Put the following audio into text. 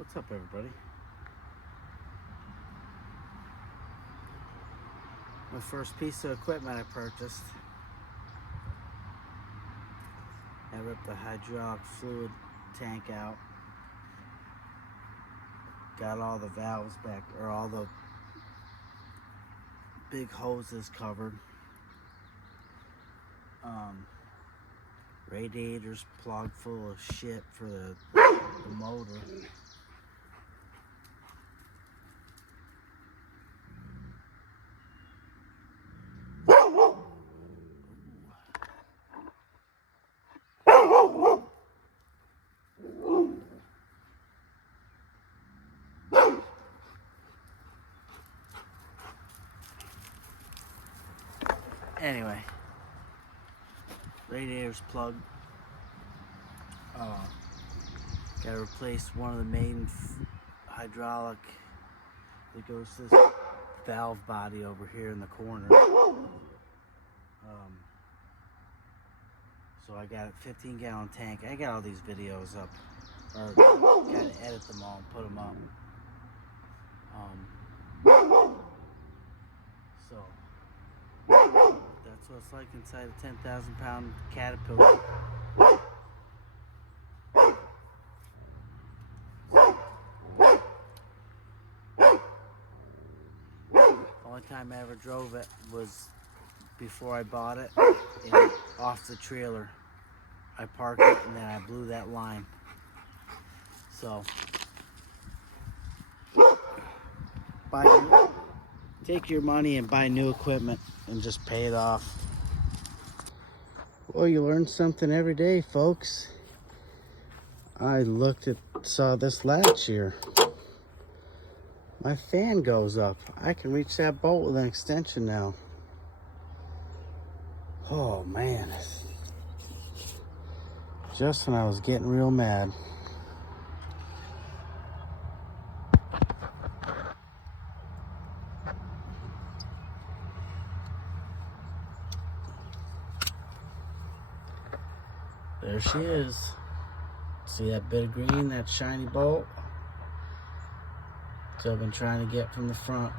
What's up, everybody? My first piece of equipment I purchased. I ripped the hydraulic fluid tank out. Got all the valves back, or all the big hoses covered. Radiators plugged full of shit for the motor. Anyway, radiator's plugged. Gotta replace one of the main hydraulic that goes to this valve body over here in the corner. So I got a 15-gallon tank. I got all these videos up, or gotta edit them all and put them up. So that's what it's like inside a 10,000-pound Caterpillar. Only time I ever drove it was before I bought it, and off the trailer. I parked it and then I blew that line. So, take your money and buy new equipment and just pay it off. Well, you learn something every day, folks. I saw this latch here. My fan goes up. I can reach that bolt with an extension now. Oh man. Just when I was getting real mad. There she is. See that bit of green, that shiny bolt? So I've been trying to get from the front.